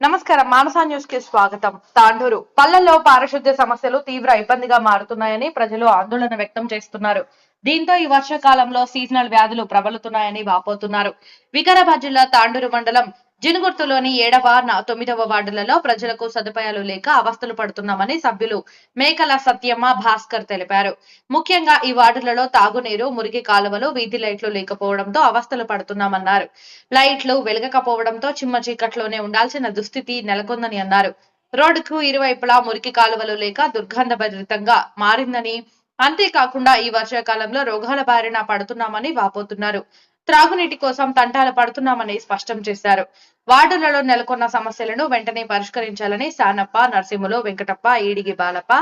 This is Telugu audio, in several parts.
నమస్కారం. మానసా న్యూస్కి స్వాగతం. తాండూరు. పల్లెల్లో పారిశుద్ధ్య సమస్యలు తీవ్ర ఇబ్బందిగా మారుతున్నాయని ప్రజలు ఆందోళన వ్యక్తం చేస్తున్నారు. దీంతో ఈ వర్షాకాలంలో సీజనల్ వ్యాధులు ప్రబలుతున్నాయని వాపోతున్నారు. వికారాబాద్ జిల్లా తాండూరు మండలం జినుగుర్తులోని ఏడవ తొమ్మిదవ వార్డులలో ప్రజలకు సదుపాయాలు లేక అవస్థలు పడుతున్నామని సభ్యులు మేకల సత్యమ్మ భాస్కర్ తెలిపారు. ముఖ్యంగా ఈ వార్డులలో తాగునీరు మురికి కాలువలు వీధి లైట్లు లేకపోవడంతో అవస్థలు పడుతున్నామన్నారు. లైట్లు వెలగకపోవడంతో చిమ్మ చీకట్లోనే ఉండాల్సిన దుస్థితి నెలకొందని అన్నారు. రోడ్డుకు ఇరువైపులా మురికి కాలువలు లేక దుర్గంధభరితంగా మారిందని అంతేకాకుండా ఈ వర్షాకాలంలో రోగాల బారిన పడుతున్నామని వాపోతున్నారు. త్రాగునీటి కోసం తంటాలు పడుతున్నామని స్పష్టం చేశారు. వార్డులలో నెలకొన్న సమస్యలను వెంటనే పరిష్కరించాలని సానప్ప నరసింహులు వెంకటప్ప ఈడిగి బాలప్ప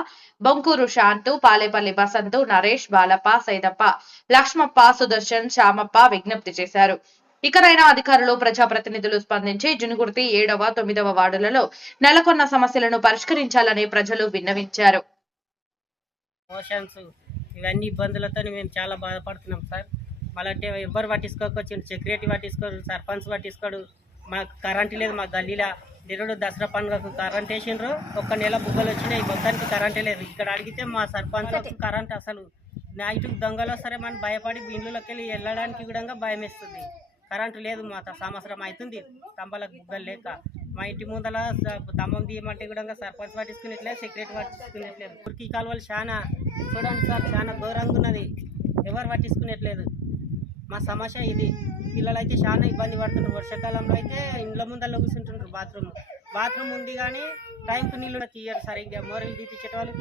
బొంకూరు శాంతు పాలేపల్లి బసంతు నరేష్ బాలప్ప సైదప్ప లక్ష్మప్ప సుదర్శన్ శ్యామప్ప విజ్ఞప్తి చేశారు. ఇకనైనా అధికారులు ప్రజాప్రతినిధులు స్పందించి జునుగుర్తి ఏడవ తొమ్మిదవ వార్డులలో నెలకొన్న సమస్యలను పరిష్కరించాలని ప్రజలు విన్నవించారు. ఇవన్నీ ఇబ్బందులతో మేము చాలా బాధపడుతున్నాం సార్. మళ్ళీ ఎవ్వరు పట్టించుకోకొచ్చిండు సెక్యూరిటీ పట్టించుకోరు సర్పంచ్ పట్టించుకోడు. మాకు కరెంట్ లేదు మా గల్లీలో. నిరుడు దసరా పండుగకు కరెంట్ వేసిండ్రు. ఒక్క నెల బుగ్గలు వచ్చినాయి. మొత్తానికి కరెంటే లేదు. ఇక్కడ అడిగితే మా సర్పంచ్ కరెంట్ అసలు నైట్ దొంగలు వస్తారే మనం భయపడి ఇండ్లలోకి వెళ్ళి వెళ్ళడానికి కూడా భయం వేస్తుంది. కరెంటు లేదు మా సంవత్సరం అవుతుంది. స్తంభాలకు బుగ్గలు లేక. మా ఇంటి ముందల స- స్తంభం తీయమంటే కూడా సర్పంచ్ పట్టించుకునేట్లేదు సెక్రటరీ పట్టించుకునేట్లేదు. మురికి కాలువలు చాలా చూడండి సార్ చాలా ఘోరంగా ఉన్నది. ఎవరు పట్టించుకునేట్లేదు. మా సమస్య ఇది. పిల్లలు అయితే చాలా ఇబ్బంది పడుతున్నారు వర్షాకాలంలో అయితే ఇండ్ల ముందర కూర్చుంటుంటారు బాత్రూమ్. బాత్రూమ్ ఉంది కానీ టైంకు నీళ్ళు కూడా తీయరు సరిగ్గా. మోరీలు తీపించేట వాళ్ళు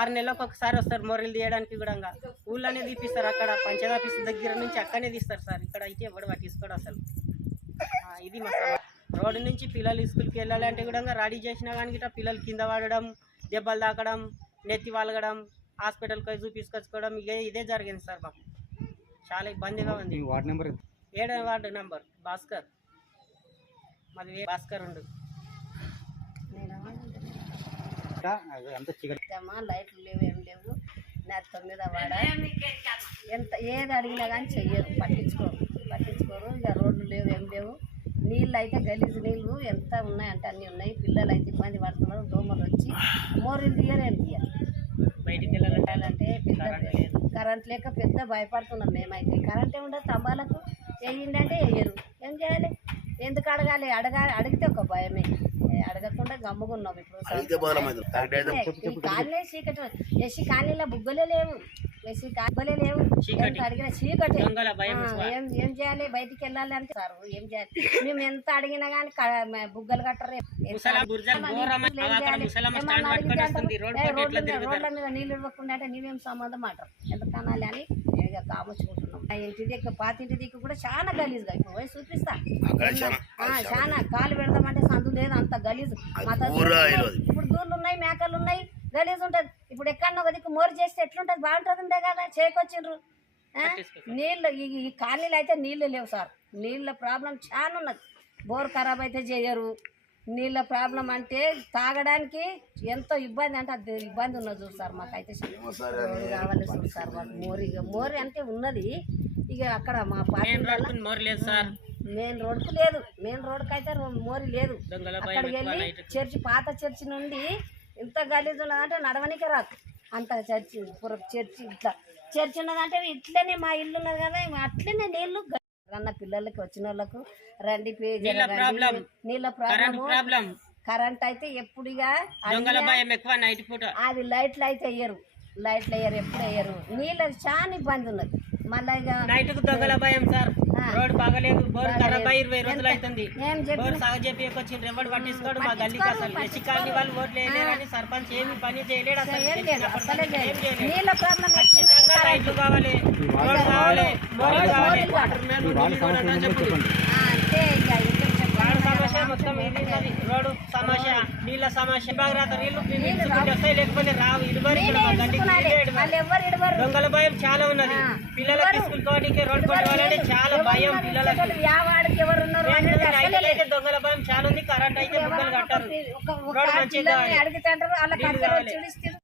ఆరు నెలలకు ఒకసారి వస్తారు మోరీలు తీయడానికి కూడా. ఊళ్ళోనే తీపిస్తారు అక్కడ. పంచాయత్ ఆఫీస్ దగ్గర నుంచి అక్కడనే తీస్తారు సార్. ఇక్కడ అయితే ఎవడు పట్టించుకోడు అసలు. ఇది మా రోడ్డు నుంచి పిల్లలు స్కూల్కి వెళ్ళాలంటే కూడా రెడీ చేసినా కానీ ఇట్లా పిల్లలు కింద పడడం దెబ్బలు తాకడం నెత్తి వలగడం హాస్పిటల్కి చూపించుకొచ్చుకోవడం ఇదే ఇదే జరిగింది సార్ మాకు. చాలా ఇబ్బందిగా ఉంది. వార్డ్ నెంబర్ ఏడవ వార్డు నంబర్ భాస్కర్. మాది భాస్కర్ ఉండు. లైట్లు లేవు ఏం లేవు. నా తొమ్మిదో వాడ? ఎంత ఏది అడిగినా కానీ చెయ్యరు. పట్టించుకోరు పట్టించుకోరు. ఇక రోడ్లు లేవు ఏం లేవు. నీళ్ళు అయితే గలీజు నీళ్ళు. ఎంత ఉన్నాయంటే అన్నీ ఉన్నాయి. పిల్లలు అయితే ఇబ్బంది పడుతున్నారు. దోమలు వచ్చి మోరీలు తీయరు ఏం తీయరు బయటికి వెళ్ళాలంటే కరెంట్ లేక పెద్ద భయపడుతున్నాం మేమైతే. కరెంట్ ఏముండదు స్తంభాలకు వేయండి అంటే వేయరు ఏం చేయాలి? ఎందుకు అడగాలి? అడగా అడిగితే ఒక భయమే. అడగకుండా గమ్ముకున్నాం ఇప్పుడు. కాలనీ చీకటి ఎసి కాలనీలో బుగ్గలే లేవు. లేవు. అడిగినా చీకటి. ఏం ఏం చేయాలి? బయటికి వెళ్ళాలి అంటే సార్ ఏం చేయాలి? మేము ఎంత అడిగినా కానీ బుగ్గలు కట్టరు. అంటారు, వస్తుంది. రోడ్ "ఏ, పట్టి రోడ్ల మీద- నీళ్ళు ఇవ్వకుండా అంటే నీవేం సంబంధం అంటారు. ఎంత కనాలి అని నేను ఇక కాముచ్చుకుంటున్నాం. ఆ ఇంటి దగ్గర పాత ఇంటి దగ్గర కూడా చాలా గలీజ్గా ఇప్పుడు పోయి చూపిస్తా. ఆ, చాలా కాలు పెడదామంటే సందు లేదు అంత గలీజు. ఇప్పుడు దూర్లు ఉన్నాయి మేకలు ఉన్నాయి. గలీజ్ ఉంటది. ఇప్పుడు ఎక్కడన్నా ఒక దిక్కు మోరు చేస్తే ఎట్లుంటది? బాగుంటుంది ఉండే కదా చేకొచ్చిండ్రు? నీళ్ళు ఈ ఈ కాలనీలు అయితే నీళ్ళు లేవు సార్. నీళ్ళ ప్రాబ్లం చాలా ఉన్నది. బోర్ ఖరాబ్ అయితే చేయరు. నీళ్ళ ప్రాబ్లం అంటే తాగడానికి ఎంతో ఇబ్బంది అంటే అది ఇబ్బంది ఉన్నది చూడు సార్ మాకైతే కావాలి చూడు సార్ మాకు. మోరి మోరి అంటే ఉన్నది. ఇక అక్కడ మా పార్టీ మోర్ లేదు సార్. మెయిన్ రోడ్కు లేదు. మెయిన్ రోడ్కి అయితే మోరి లేదు. అక్కడికి వెళ్ళి చర్చి పాత చర్చి నుండి ఇంత గలీజ్ ఉన్నదంటే నడవనికే రాదు అంత చర్చి చర్చి ఇట్లా. చర్చి ఉన్నదంటే ఇట్లనే మా ఇల్లు ఉన్నది కదా అట్లనే నీళ్ళు గ- అన్న పిల్లలకి వచ్చిన వాళ్ళకు రండి పేజీ నీళ్ళ. నీళ్ళ ప్రాబ్లం. కరెంట్ అయితే ఎప్పుడుగా పూట. అది లైట్లు అయితే వేయరు. లైట్లు వేయరు ఎప్పుడు వేయరు. నీళ్ళ చాలా ఇబ్బంది ఉన్నది. మళ్ళీ దొంగల భయం సార్. ఆ. రోడ్ బాగలేదు బోర్ ఖరాబ్ అయ్యి ఇరవై రోజులు అవుతుంది. బోర్ సాగు చెప్పి వచ్చిండ్రు ఎవరు పట్టించుకోడు మా గల్లీకి అసలు. ఎసి కాలనీ వాళ్ళు ఓట్లు వేయలేరని సర్పంచ్ ఏమి పని చేయలేడు అసలు. ఏం లేదు తెచ్చినప్పటి అసలే నుంచి ఏం లేదు చేయలేడు నీళ్ళ ప్రాబ్లం ఖచ్చితంగా లైట్లు కావాలి. రోడ్ కావాలి. మోరీలు కావాలి. వాటర్ మ్యాన్ చెప్పండి అంతే ఇక ఇక్కడ వాడు చెప్పాలి సమస్య మొత్తం ఇది ఉన్నది రోడ్డు సమస్య నీళ్ళ సమస్య నీళ్ళు ఇచ్చుకుంటే వస్తాయి లేకపోతే రావు. ఇరువరి దొంగల భయం చాలా ఉన్నది. పిల్లలకి స్కూల్ రోడ్ కొట్టవాలంటే చాలా భయం పిల్లలకి. దొంగల భయం చాలా ఉంది. కరెంట్ అయితే కట్టారు. మంచిగా పిల్లల్ని కావాలి. అడుగుతుంటారు వాళ్ళకి నీళ్ళు అందరూ కావాలి. వచ్చి ఇడిస్తారు.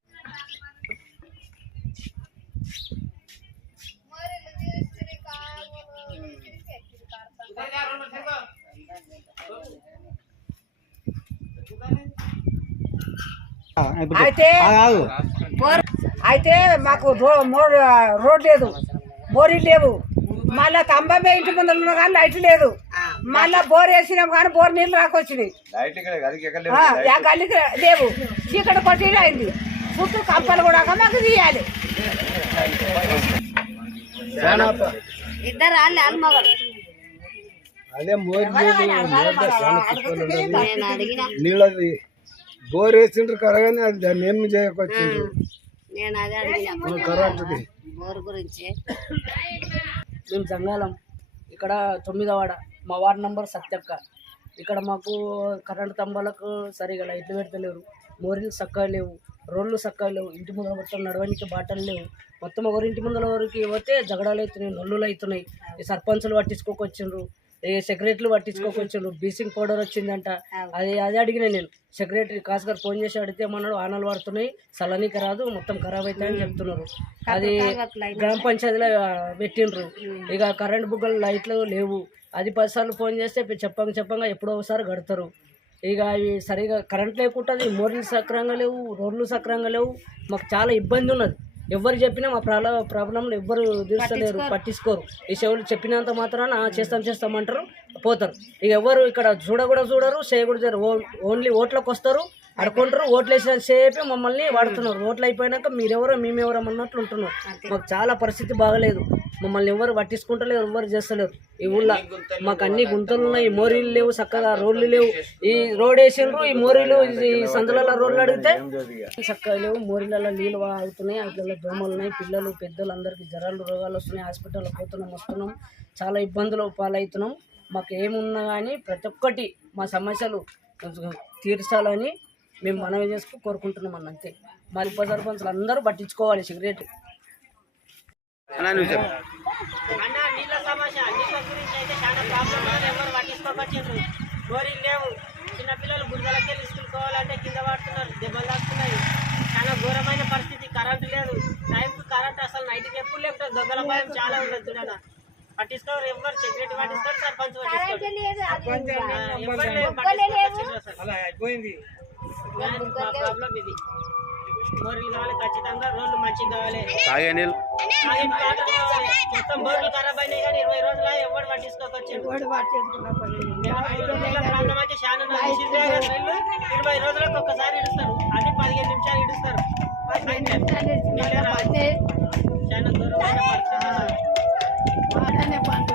ఇప్పుడు అయితే. అయితే మాకు రోడ్ లేదు. బోరీ లేవు. మళ్ళా తంబమే ఇంటి ముందర ఉన్నా కానీ లైట్ లేదు. మళ్ళా బోర్ వేసినాం కానీ బోర్ నీళ్ళు రాకొచ్చినాయి. గల్లీకి లేవు. చీకటి కొట్టి అయింది. చుట్టూ కంపలు కూడా మాకు తీయాలి. ఇద్దరు అదే మోరి నీళ్ళది బోర్ వేసిండ్రు కరగానే అది దాన్ని ఏం చేయకొచ్చిండ్రు? నేను అదే అడిగిన. కరెంటుది బోరు గురించి. మేము జంగాలం. ఇక్కడ తొమ్మిదో వాడ మా వార్డ్ నంబర్ సత్యక్క. ఇక్కడ మాకు కరెంట్ స్తంభాలకు సరిగా లైట్లు పెడతలేరు. మోరీలు చక్కగా లేవు. రోడ్లు చక్కగా లేవు. ఇంటి ముందర మొత్తం నడవడానికి బాటలు లేవు. మొత్తం ఒకరింటి ముందర వరకు పోతే జగడాలు అవుతున్నాయి నొల్లులు అవుతున్నాయి. ఈ సర్పంచులు పట్టించుకోకొచ్చిండ్రు. సెక్రటరీలు పట్టించుకోకొచ్చిండ్రు బీసింగ్ పౌడర్ వచ్చిందంట. అది అదే అడిగిన నేను సెక్రటరీ కాసు గారు ఫోన్ చేసి అడిగితే ఏమన్నాడు? ఆనలు పడుతున్నాయి చల్లనీకి రాదు మొత్తం ఖరాబ్ అవుతాయని చెప్తున్నారు. అది గ్రామ పంచాయతీలో పెట్టిండ్రు. ఇక కరెంట్ బుగ్గలు లైట్లు లేవు. అది పదిసార్లు ఫోన్ చేస్తే చెప్పంగా చెప్పంగా ఎప్పుడో ఒకసారి కడతారు. ఇక అవి సరిగా కరెంట్ లేకుంటుంది మోరీలు సక్రంగా లేవు రోడ్లు సక్రంగా లేవు. మాకు చాలా ఇబ్బంది ఉన్నది. ఎవరు చెప్పినా మా ప్రాబ్లం ప్రాబ్లంలు ఎవ్వరు తీర్చలేరు పట్టించుకోరు. ఈ చెవులు చెప్పినంత మాత్రాన "ఆ, చేస్తాం చేస్తాం అంటారు పోతారు. ఇక ఎవరు ఇక్కడ చూడ కూడా చూడరు చేయ కూడా చేయరు. ఓన్లీ ఓట్లకు వస్తారు అడుకుంటారు ఓట్లు వేసిన సేపే మమ్మల్ని వాడుతున్నారు. ఓట్లు అయిపోయినాక మీరెవరో మేమెవరం అన్నట్లు ఉంటున్నారు. మాకు చాలా పరిస్థితి బాగలేదు. మమ్మల్ని ఎవరు పట్టించుకుంటలేరు ఎవరు చేస్తలేరు. ఈ ఊళ్ళో మాకు అన్ని గుంతలు ఉన్నాయి. మోరీలు లేవు చక్కగా రోడ్లు లేవు. ఈ రోడ్ వేసిండ్రు ఈ మోరీలు ఈ సందులలో రోడ్లు అడిగితే చక్కగా లేవు. మోరీలలో నీళ్ళు అవుతున్నాయి వాటిలో దోమలు ఉన్నాయి. పిల్లలు పెద్దలు అందరికీ జ్వరాలు రోగాలు వస్తున్నాయి. హాస్పిటల్లో పోతున్నాం వస్తున్నాం. చాలా ఇబ్బందులు పాలవుతున్నాం. మాకు ఏమున్నా కానీ ప్రతి ఒక్కటి మా సమస్యలు తీర్చాలని మేము మనవి చేసుకు కోరుకుంటున్నాం అన్న అంతే. మా ఉప అందరూ పట్టించుకోవాలి సిగరెట్. అన్న నీళ్ళ సమస్య. నీళ్ళ గురించి అయితే చాలా ప్రాబ్లం ఎవరు పట్టించుకోకొచ్చిండ్రు? బోరింగ్ లేవు. చిన్నపిల్లలు గుడిదలకి వెళ్ళి స్కూల్ పోవాలంటే కింద పడుతున్నారు. దెబ్బలు తాకుతున్నాయి. చాలా ఘోరమైన పరిస్థితి. కరెంట్ లేదు. టైంకి కరెంట్ అసలు నైట్కి ఎప్పుడు లేకపోతే దొంగల భయం చాలా ఉండదు చూడన పట్టించుకోరు. ఎవరు సెక్యూరిటీ పట్టిస్తారు సర్పంచ్ పట్టిస్తారు ఆ, ఎవరు అసలు. అలా ప్రాబ్లం ఇది. బోర్లు కావాలి ఖచ్చితంగా రోడ్లు మంచిగా కావాలి. తాగే నీళ్ళు. తాగే వాటర్ కావాలి. మొత్తం బోర్లు ఖరాబ్ అయినాయి కానీ ఇరవై రోజులు ఎవరు పట్టించుకోకొచ్చారు ప్రాబ్లం అయితే చాలా ఇరవై రోజులకు ఒక్కసారి ఇడుస్తారు. అది పదిహేను నిమిషాలు ఇడుస్తారు. చాలా ఉన్నది.